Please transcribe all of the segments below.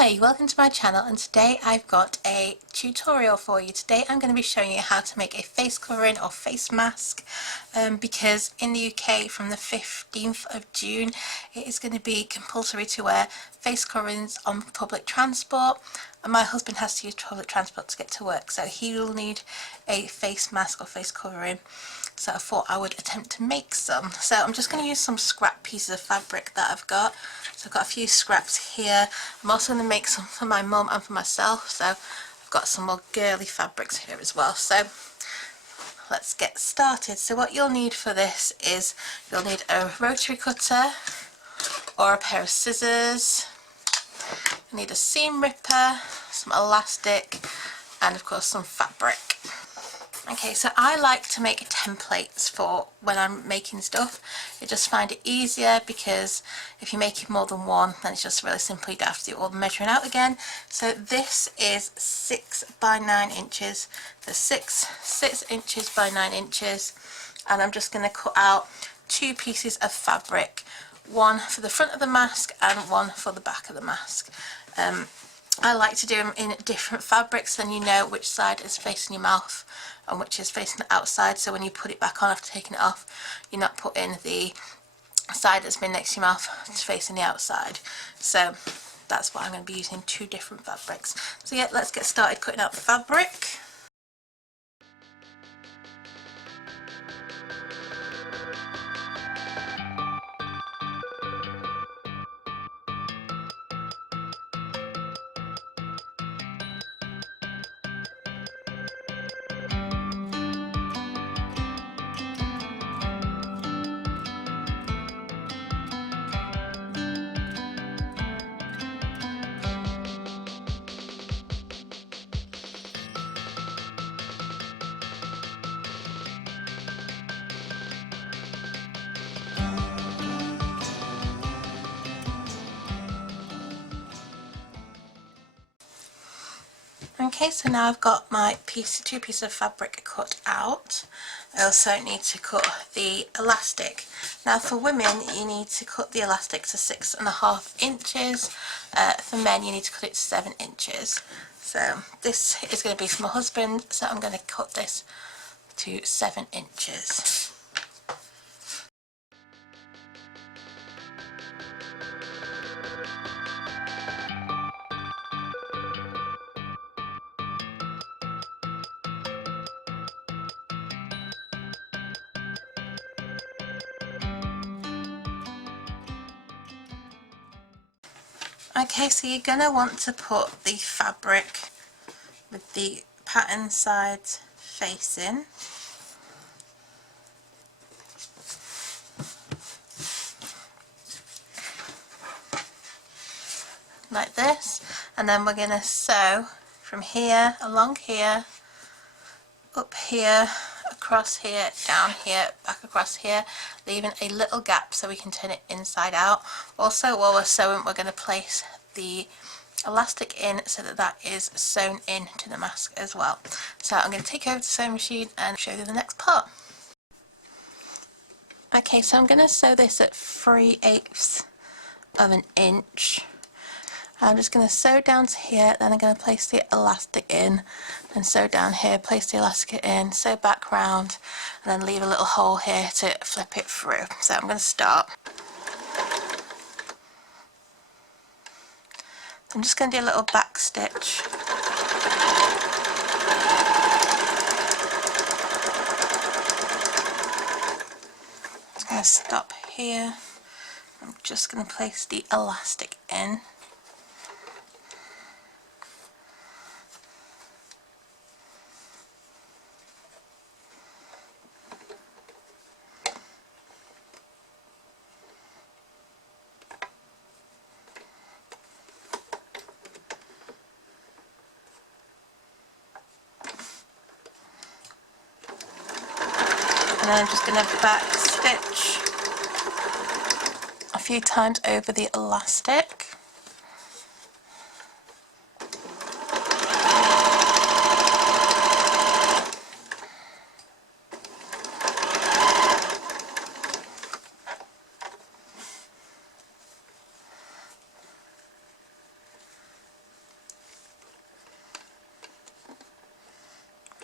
Hi, welcome to my channel, and today I've got a tutorial for you. Today I'm going to be showing you how to make a face covering or face mask because in the UK from the 15th of June it is going to be compulsory to wear face coverings on public transport, and my husband has to use public transport to get to work, so he will need a face mask or face covering. So I thought I would attempt to make some. So I'm just going to use some scrap pieces of fabric that I've got. So I've got a few scraps here. I'm also going to make some for my mum and for myself. So I've got some more girly fabrics here as well. So let's get started. So what you'll need for this is you'll need a rotary cutter or a pair of scissors. You'll need a seam ripper, some elastic, and of course some fabric. Okay, so I like to make templates for when I'm making stuff. I just find it easier because if you make more than one, then it's just really simple. You don't have to do all the measuring out again. So this is 6 by 9 inches. So 6 inches by 9 inches, and I'm just going to cut out 2 pieces of fabric, one for the front of the mask and one for the back of the mask. I like to do them in different fabrics, then you know which side is facing your mouth and which is facing the outside, so when you put it back on after taking it off, you're not putting the side that's been next to your mouth facing the outside. So that's why I'm going to be using 2 different fabrics. So yeah, let's get started cutting out the fabric. Okay, so now I've got my 2 pieces of fabric cut out. I also need to cut the elastic. Now for women you need to cut the elastic to 6.5 inches. For men you need to cut it to 7 inches. So this is going to be for my husband, so I'm going to cut this to 7 inches. Okay, so you're going to want to put the fabric with the pattern sides facing. Like this, and then we're going to sew from here, along here, up here, across here, down here, back across here, leaving a little gap so we can turn it inside out. Also, while we're sewing, we're going to place the elastic in so that that is sewn into the mask as well. So I'm going to take over the sewing machine and show you the next part. Okay, so I'm going to sew this at 3/8 of an inch. I'm just going to sew down to here, then I'm going to place the elastic in, and sew down here, place the elastic in, sew back round, and then leave a little hole here to flip it through. So I'm going to start. I'm just going to do a little back stitch. I'm going to stop here. I'm just going to place the elastic in. And then I'm just going to back stitch a few times over the elastic.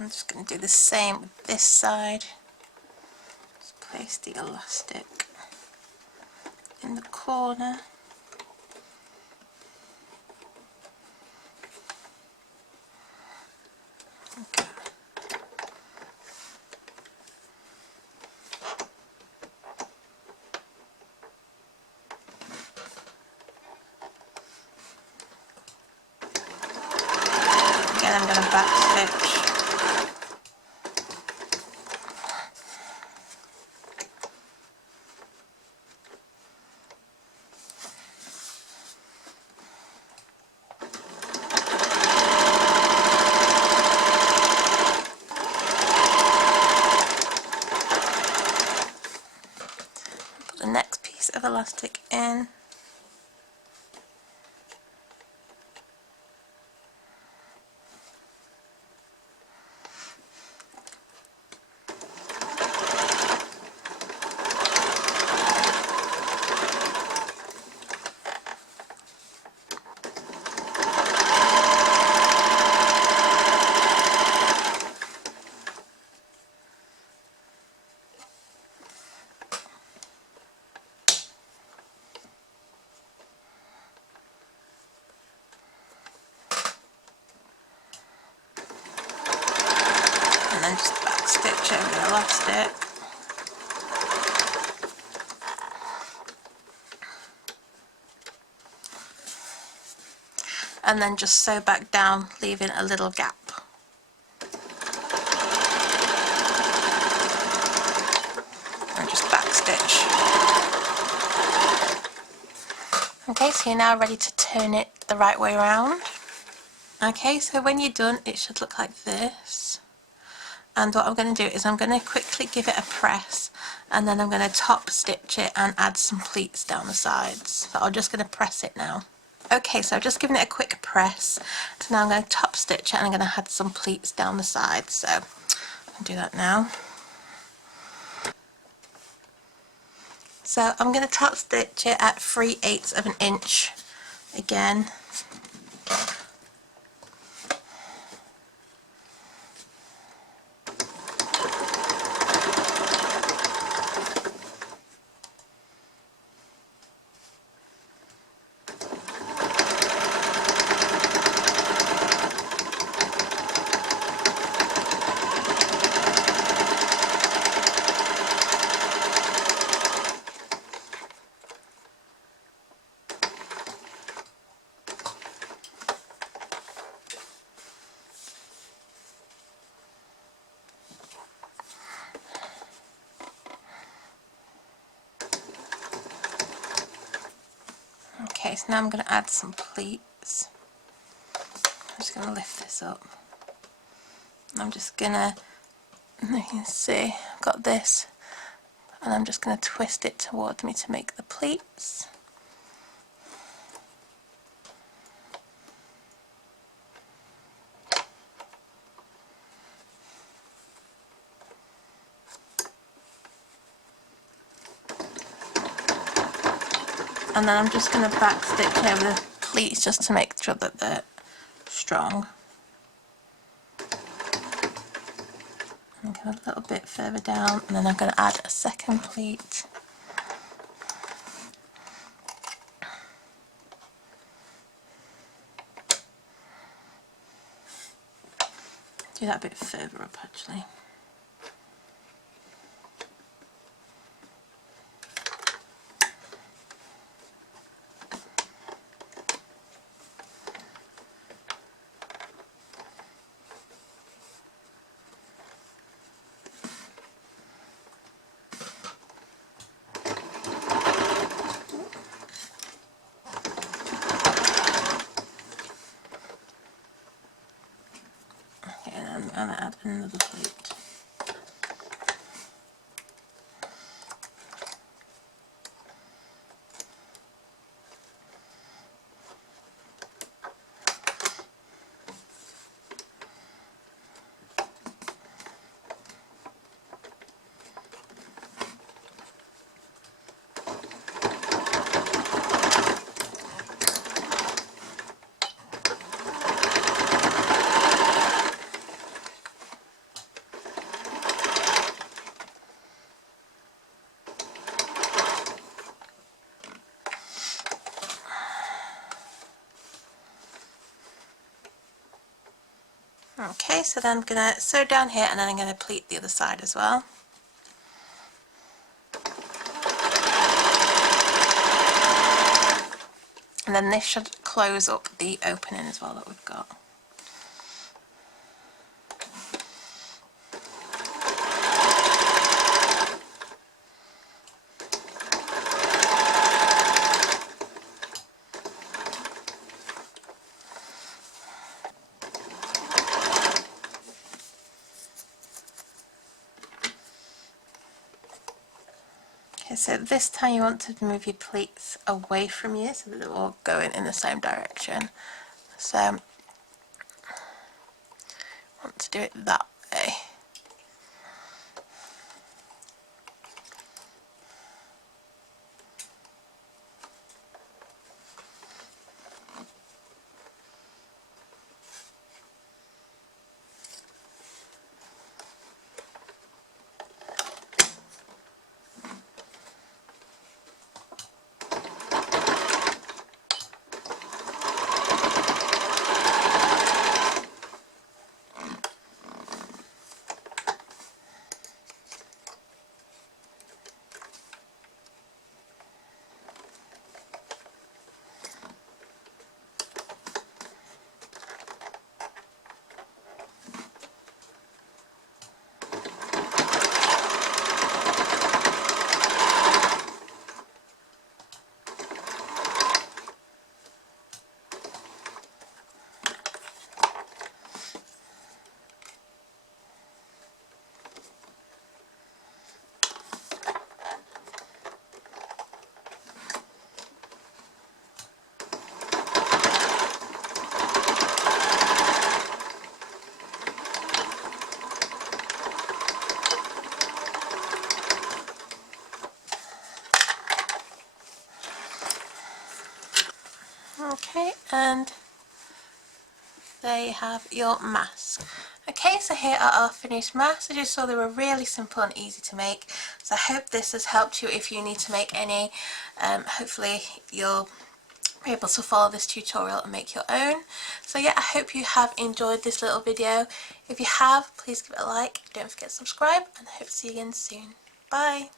I'm just going to do the same with this side. Just place the elastic in the corner. Okay. Again, I'm going to back stitch. Put the next piece of elastic in. And then just back stitch over the elastic. And then just sew back down, leaving a little gap. And just back stitch. Okay, so you're now ready to turn it the right way around. Okay, so when you're done, it should look like this. And what I'm going to do is I'm going to quickly give it a press, and then I'm going to top stitch it and add some pleats down the sides. So I'm just going to press it now. Okay, so I've just given it a quick press. So now I'm going to top stitch it and I'm going to add some pleats down the sides. So I'll do that now. So I'm going to top stitch it at 3/8 of an inch again. Okay, so now I'm going to add some pleats. I'm just going to lift this up. I'm just going to, you can see, I've got this, and I'm just going to twist it towards me to make the pleats. And then I'm just going to back stitch over the pleats just to make sure that they're strong. And go a little bit further down, and then I'm going to add a second pleat. Do that a bit further up actually. Okay, and I'm going to add another pleat. Okay, so then I'm going to sew down here and then I'm going to pleat the other side as well. And then this should close up the opening as well that we've got. Okay, so this time you want to move your pleats away from you so that they're all going in the same direction. So I want to do it that way. Okay, and there you have your mask. Okay, so here are our finished masks. I just saw they were really simple and easy to make, so I hope this has helped you if you need to make any. Hopefully you'll be able to follow this tutorial and make your own. So yeah, I hope you have enjoyed this little video. If you have, please give it a like, don't forget to subscribe, and I hope to see you again soon. Bye!